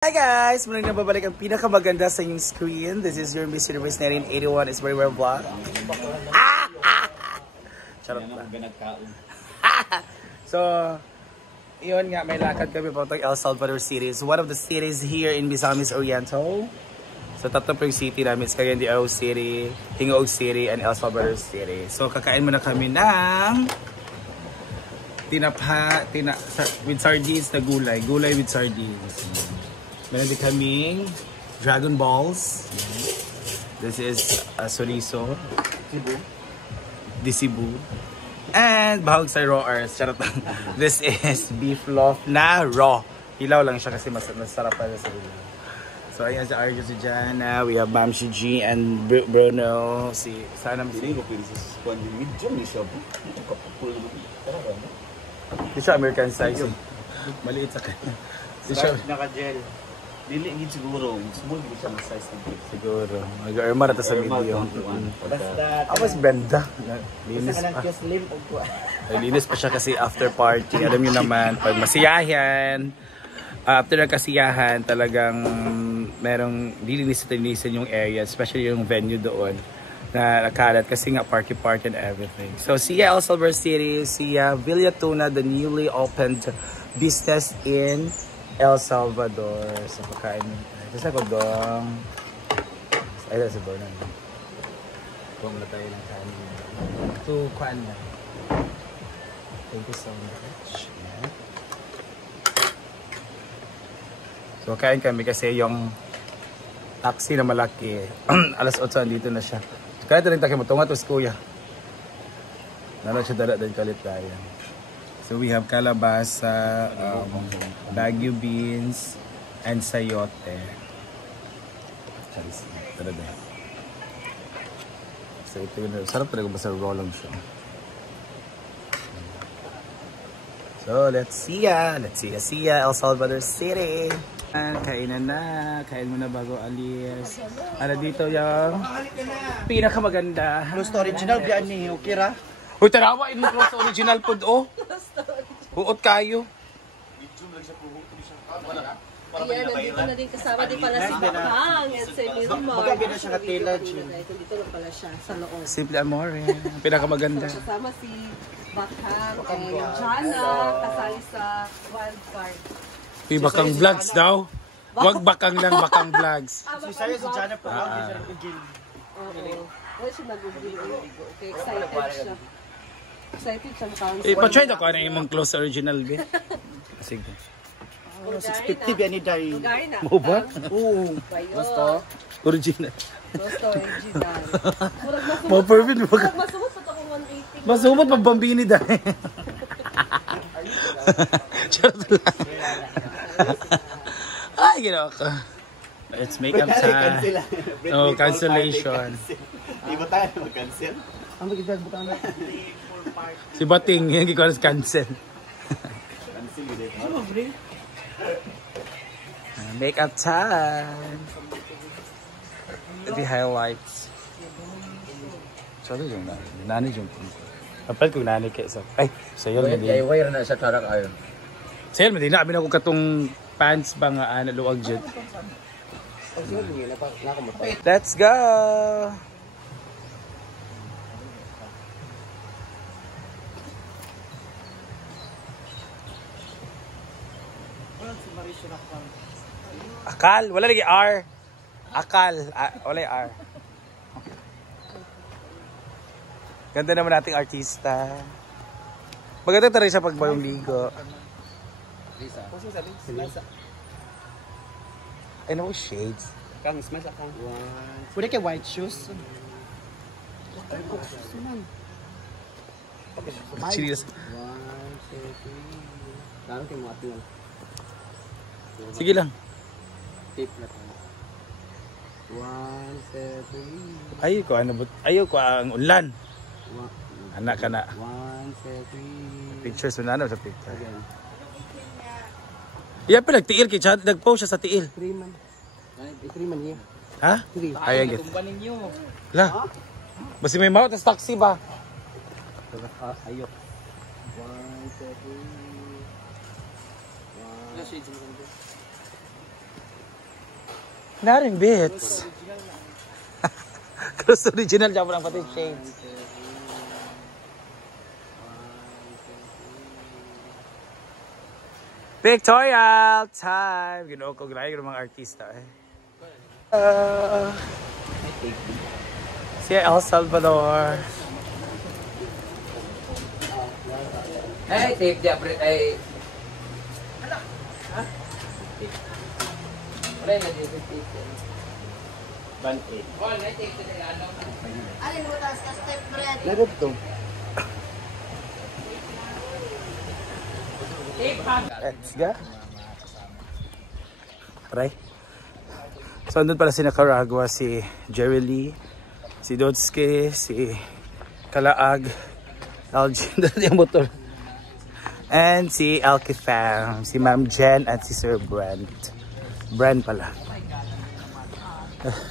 Hi guys! Muna na babalik ang pinakamaganda sa inyong screen. This is your Miss Universe 1981. It's very well vlog. Charot na. So, yun nga, may lakad kami pa itong El Salvador City. It's one of the cities here in Misamis Oriental. So, tatlo po yung city namin. It's Cagayan de Oro City, Hingoog City, and El Salvador City. So, kakain muna kami ng with sardines na gulay. Gulay with sardines. Meron din kaming Dragon Balls. This is Soriso. Cebu. And bahog sa raw earth. Charot. This is beef loaf na raw. Hilaw lang siya kasi masarap pa sa hilaw. So ayan si Arjo, si Jana. We have Bamshi G and Bruno. Si Sanam si. Hindi siya American size. Maliit sa kanya. Naka-gel. Dili gid siguro, small gid siya size ng siguro. Mag-armar ata sa video. Awas benda. Linis pa. Linis pa siya kasi after party. Alam niyo naman, pag masiyahan, after ng kasiyahan, talagang merong lilinisin yung area, especially yung venue doon na nakalat kasi nga party and everything. So, siya El Salvador City, siya Villa Tuna, the newly opened business in El Salvador. So, pagkain. Kasi ako doon. Ay, sa Bornan. Kung na tayo ng kanin. Ito, kuhaan na. Thank you so much. Yeah. So, kain kami kasi yung taxi na malaki. Alas 8 dito na siya. Kaya ito rin tayo mo. Tunga to, kuya. Nalang siya dala din kalit tayo. So we have kalabasa, Baguio beans, and sayote. So ito yun. Sarap talaga basta raw lang siya. So let's see ya. El Salvador City. Kainan na. Kain muna bago alis. Ano dito yung pinakamaganda. Close to original biyan ni Ukira. Uy, tarawa, in close original food, oh. Huot kayo. Ayan, nandito na din kasama din pala si Bakang and si Milmar. Maganda na siya ka-tailor. Dito lang pala siya sa loob. Simple amore. Pinakamaganda. Kasama si Bakang and Jana, kasali sa wildcard. Uy, Bakang Vlogs daw. Wag Bakang lang, Bakang Vlogs. Si Saya si Jana po. Oo. Wala siya nag-ugil. Okay, excited siya. Excited siya mukha. Pa-try na ko ano yung mga close original, be. Sige. 650 biyan ni Day. Mo ba? Oo. Gusto? Original. Gusto, original. Mo perfect mo. Masumot pa ako 180. Masumot pa Bambini dahil. Charot lang. Ay, ginawa ka. Let's make up time. Oh, cancellation. Iba tayo mag-cancel. Ang magigdag butang na. Si Bating, yung gikaw na cancel. Cancel yun. Make up time. The highlights. Sorry yung nani yung punto. Kapal kung nani kayo sa... Ay, sa'yo na din. Ay, wire na sa karak ayon. Sa'yo na din. Namin ako katong pants ba nga luwag dyan. Let's go! Akal, wala lagi R. Akal, wala yung R. Ganda naman nating artista. Maganda talaga siya pag bagong ligo. Ay, no shades. Kang, smash ka. Pwede kay white shoes. Cheers. Sige lang. Ayaw ko, ayaw ko ang ulan. Anak ka na. Pictures mo na ano sa picture. Iya pa nagtiil kay Chad, nag-post siya sa tiil. 3 man. 3 man niya. Ha? Ay, agit. La. Basta may mawat sa taxi ba? Ayok. 1, 2, 3. Naring bits. Cross original siya lang pati shades. Pictorial time! Ginoo ko ginahin ng mga artista eh. Si El Salvador. Ay, tape dia, Brit. Ay. Ha? Wala na dito tape. Band A. Oh, na tape nila ano. Alin mo tas ka step bread. Larap to. Let's go. Aray. So, andun pala si Nicaragua, si Jerry Lee, si Dodski, si Kalaag, Algin, yung motor. And si Alki Fam, si Ma'am Jen at si Sir Brent. Brent pala.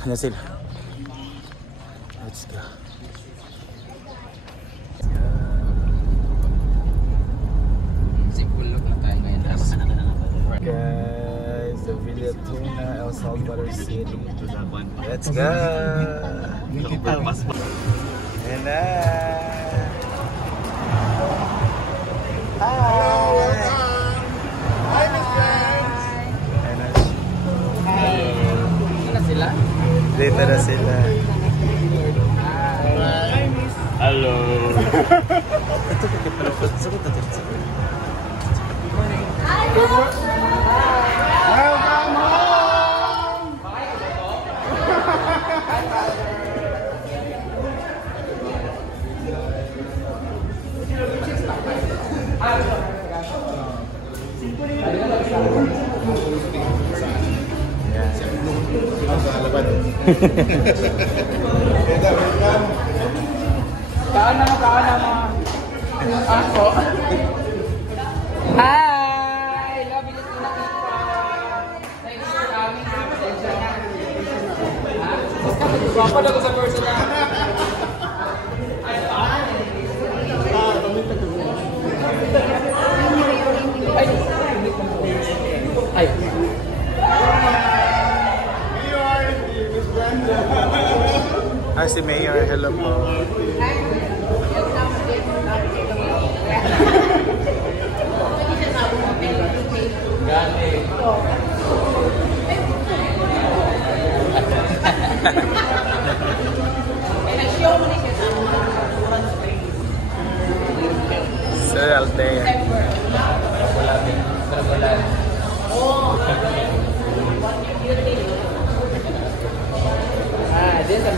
Ano sila? Let's go. Sipulok na tayo ngayon. Guys, the Villa Tuna, El Salvador City. Let's go! And Hi, Miss friends. Ano sila? dito na sila. Hello. Welcome home. Kaana mo. Ako. Hi! Love you dito na kita. Thank you for coming. Pasensya na. Ha? Guwapo na ko sa personal. Ay. Hi, si Mayor. Hello po. Sir Altea. Ah, din sa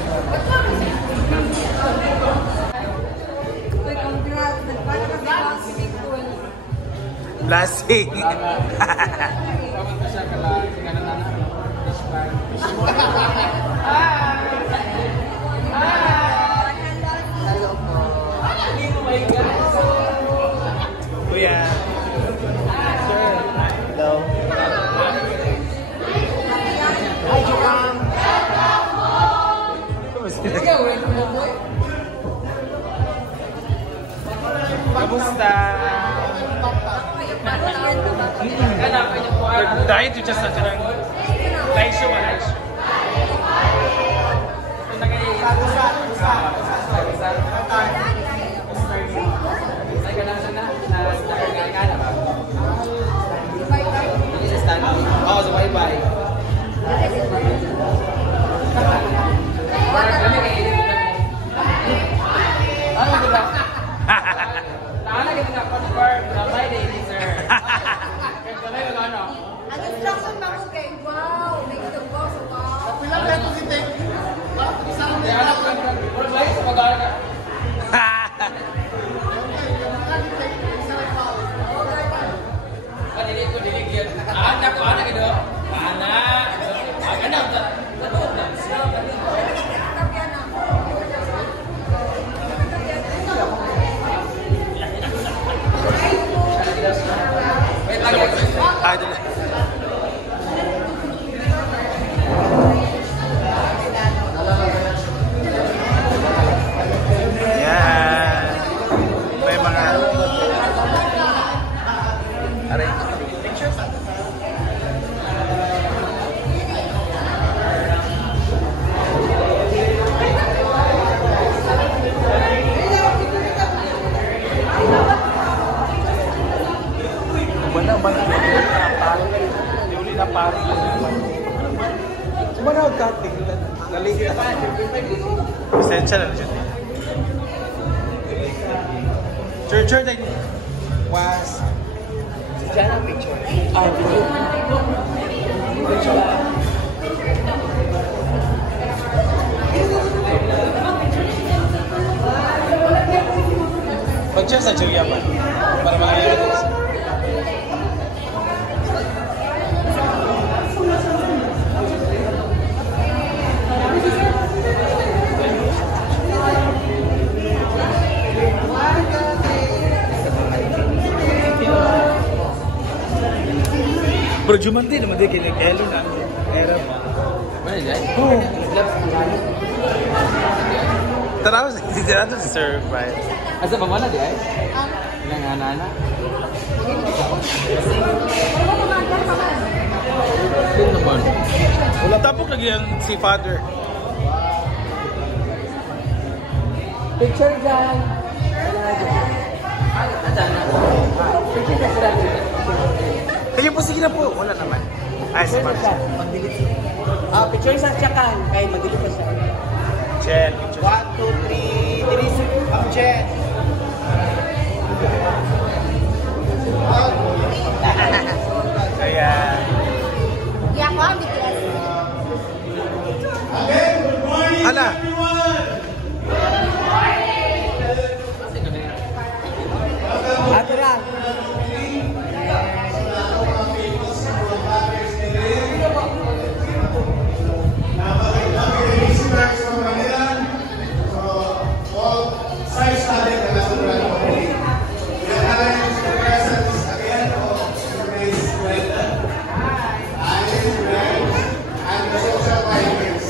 Blessing. Kuya. Sir. Hello. Hi, Joanne. Kamusta? Dahil ito just sa kanang live show. Oh, sa bye-bye. Ano ba? Tahan na kita confirm na Friday ni sir. Kaya kamay ba ano? Ang instruction ba ko kay wow, may ito wow sa wow. Kaya anak ko, wala ba sa pag-aaral ka? Dili ko diligyan. Anak ko, anak ito. Anak. Anak. Yan. May mga Sumanawag ka, naligid ako. Essential na dyan. Church din was... Diyan ang picture. Pag-check sa Julia pa. Para makayari ko. Bro, Jumanti naman din kinikelo na. Era mo. Mana dyan? Oo. Tara, si Sir Brian. Asa ba mana dyan? Ilang anak-anak? Sino naman? Wala tapok lagi yan si Father. Picture dyan. Picture na sila. Kaya po, sige na po. Wala naman. Ay, si Father. Mag-delete. Picture sa tsakan. Kaya mag-delete pa siya. Chen, picture. 1, 2, 3. Dinisip ang Chen. Ayan. Hala. Aturan.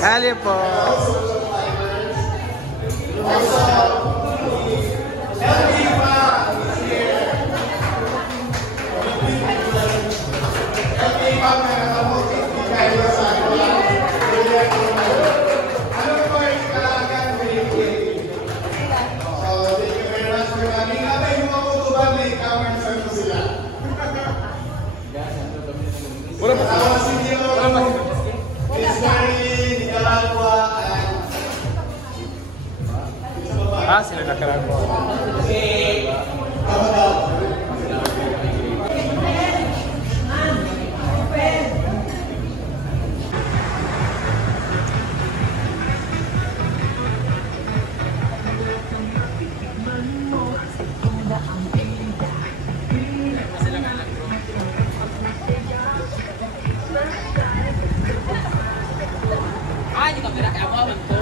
Hali po. Sila nakaraan mo. Ay, hindi ka pinakawaman ko.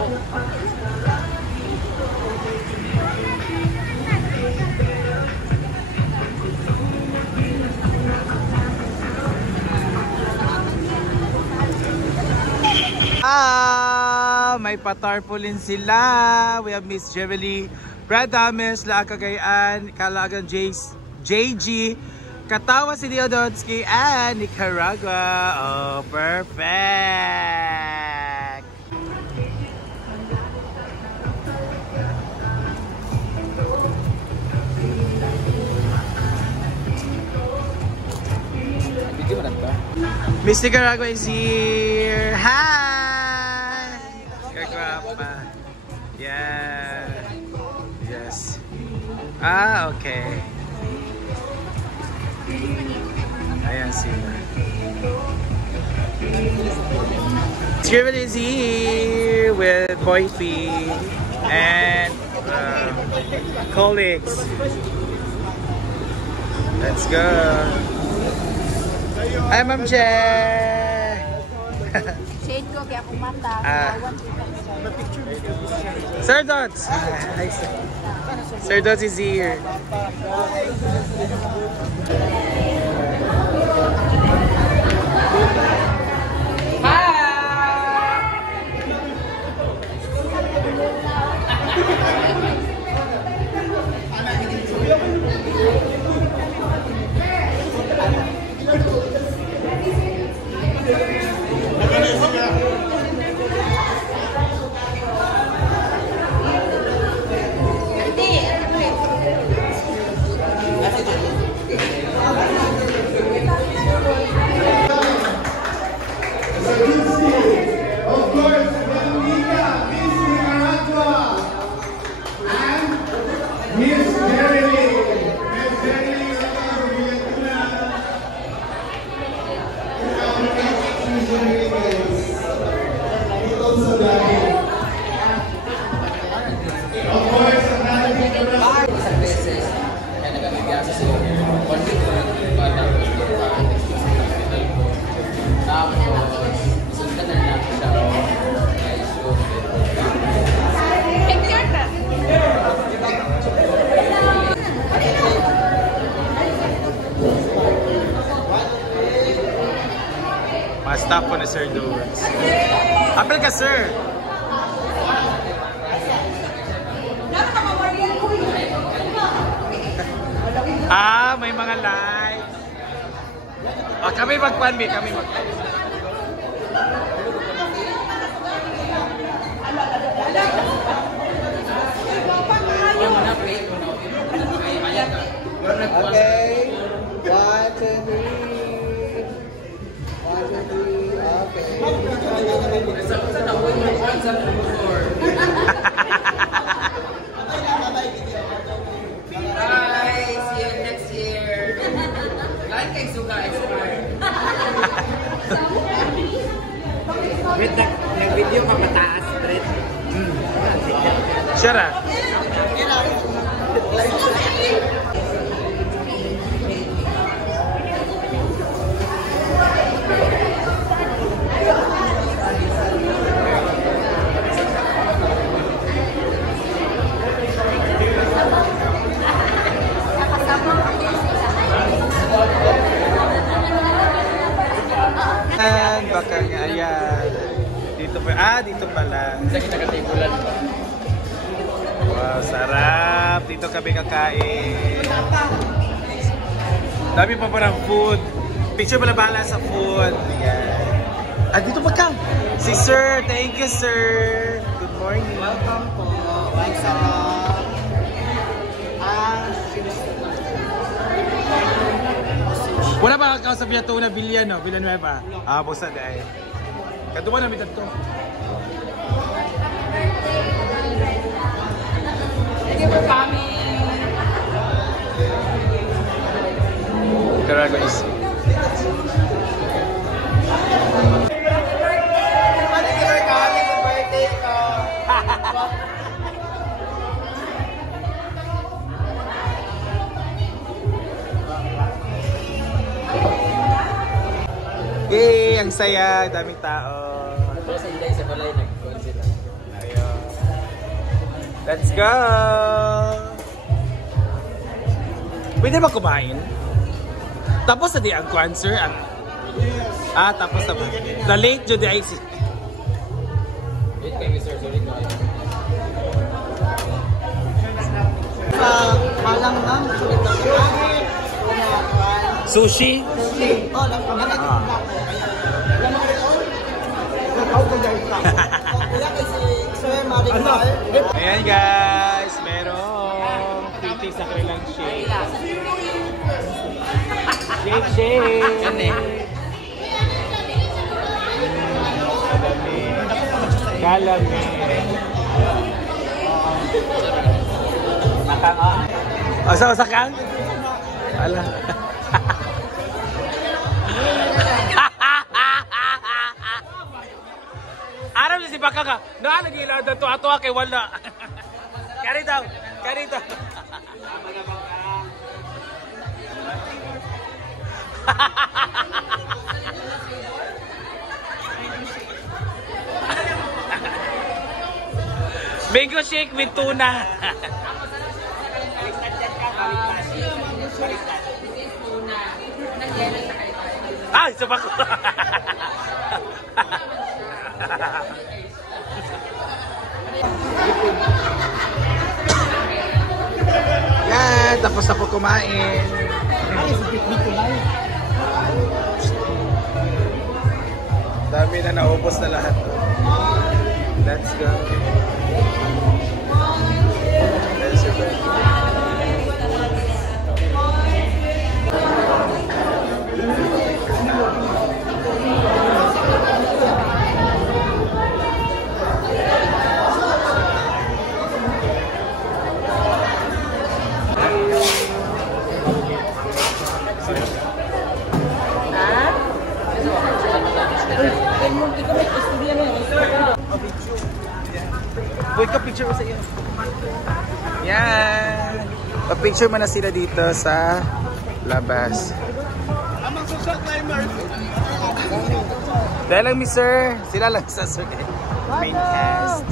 May patarpaulin sila. We have Miss Jevely, Brad Ames, Laak Cagayan, Kalagan JG, Katawa si Diodonsky, and Nicaragua. Oh, perfect! Miss Nicaragua is here. Hi! Kagwapa. Yeah. Yes. Okay. Ayan sila. Scribble is here with Boyfie and colleagues. Let's go. Hi, Ma'am Che. Shade ko kaya kung mata. Sir Dots. Hi, sir. Sir Dots is here. Ma-stop po na Sir doon. Apel ka, sir! May mga lights. Kami magpanbi, kami magpanbi. Okay. 1, 2, 3. 1, 2, 3. Bye! See you next year! Like kay Suga Expired. Wait, nag-video ka mataas, Fred? Sure ah. Baka nga, ayan. Dito pa, dito pala. Sa kita katigulan pa. Wow, sarap. Dito kami kakain. Dami pa parang food. Picture pala bahala sa food. Ayan. Dito pa ka. Si Sir. Thank you, Sir. Good morning. Welcome po. Bye, sarap. Wala ba ka sa Piato na Villanueva, no? Villanueva. Bosa dahil. Kaduwa namin dito. Thank you for coming! Tara guys. Yay! Ang saya! Daming tao. Sa Inday, sa Balay, nag-con sila. Ayun. Let's go! Pwede ba kumain? Tapos na di ang cancer? Tapos na ba? The late Judy ay Wait kay Mr. Sorry ko. Malang lang. sushi? Oh, Ayan guys, merong pretty sa kanilang shake. Shake! Galamig. Asa kang? Ala. Aram si Baka ka. Na nagila daw ato kay wala. Kari daw. Mango shake with tuna. Ay, sa bako. Yan, tapos na po kumain. Dami na naubos na lahat. Let's go. Let's go. Boy, ka-picture mo sa iyo. Yan. Pa-picture mo na sila dito sa labas. Amang social climber. Dahil lang, mister. Sila lang sa main cast.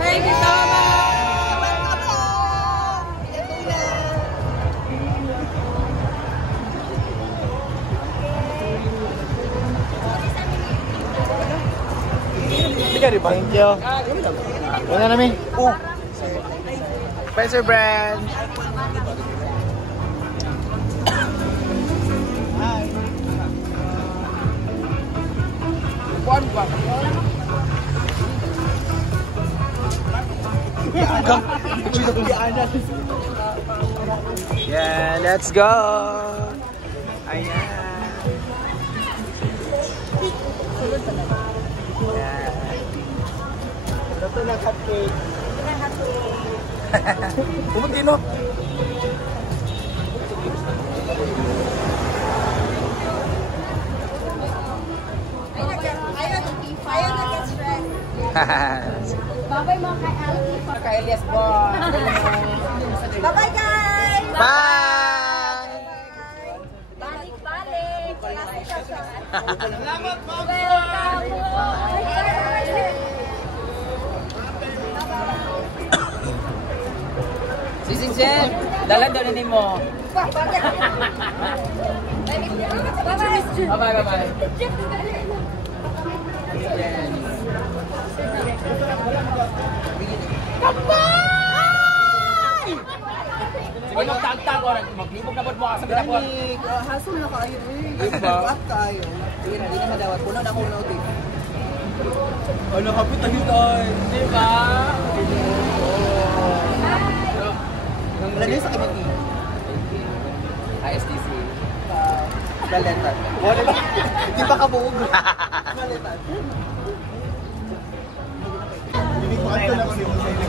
Thank you so much! Thank you. Una namin. Spencer Brand. Yeah, let's go. Ayan. Ito na cupcake. Pumunti no? Ayaw na get stressed. Babay mga Kay-Elias boy. Bye-bye guys! Bye! Balik-balik! Salamat po. Welcome po! Sising Jen, dalan daw ni mo. Bye-bye! Bye. Sige, magtag-tag oras. Maglibog na mo sa binabot. Hassle na kayo eh. Diba? Tayo. Sige na, di na madawat. Puno na kuno din. Ano kapit na dito ay? Diba? Wala na sa kanya ni ISTC. Baletan. Wala na. Di pa kabuog. Baletan.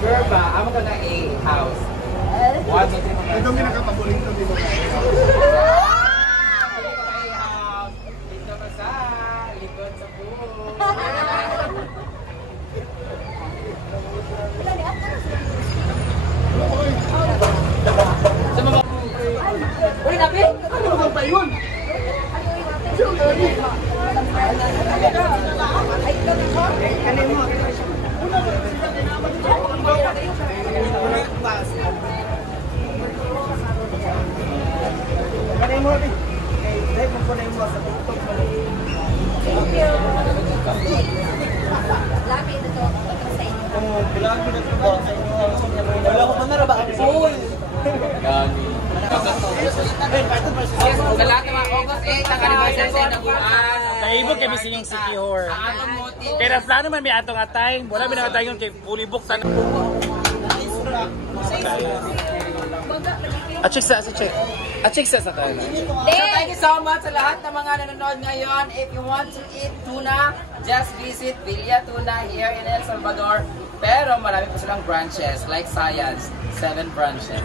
Girl ba? Amo ka na A house. One, two, three. Ito may nakatabuling ito dito. Dito ka sa likod sa pool. Sa mga... Uy, nabi! Ano ba yun? Wala ko pa naraba ang pool. Sa lahat ng mga August 8, ang anniversary sa inaguan. Naibog kami sa inyong City Hall. Kaya plano man may atong atay. Wala may nakatay yung kay fully booked. Check sa tayo. So thank you so much sa lahat ng mga nanonood ngayon. If you want to eat tuna, just visit Villa Tuna here in El Salvador. Pero marami pa silang branches, like Science, 7 branches.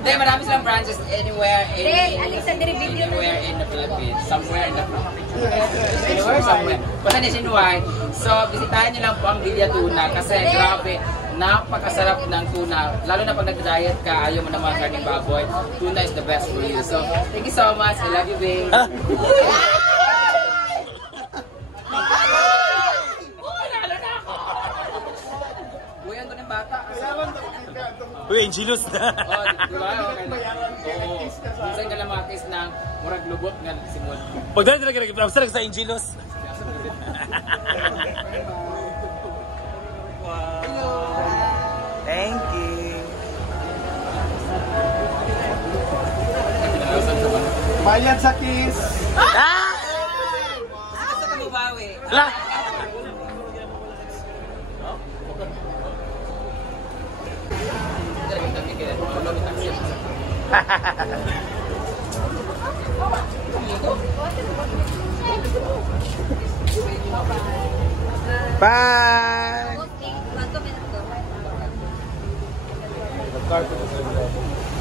Hindi, marami silang branches anywhere anywhere in the Philippines. Somewhere in the Philippines. Somewhere. Basta nationwide. So, bisitahin niyo lang po ang Villa Tuna kasi grabe, napakasarap ng tuna. Lalo na pag nag-diet ka, ayaw mo na mga karning baboy. Tuna is the best for you. So, thank you so much. I love you, babe. Uy, ang ganun bata. Uy, Angelus na. Oh, di ba? Okay na. Oo. Minsan ka lang makakis ng murag lubot nga simod. Pag dahil talaga nag-absarag sa Angelus. Thank you. Bayad sa kiss. Ah! Basta ka bubawi. Ala! Bye! carpet is red.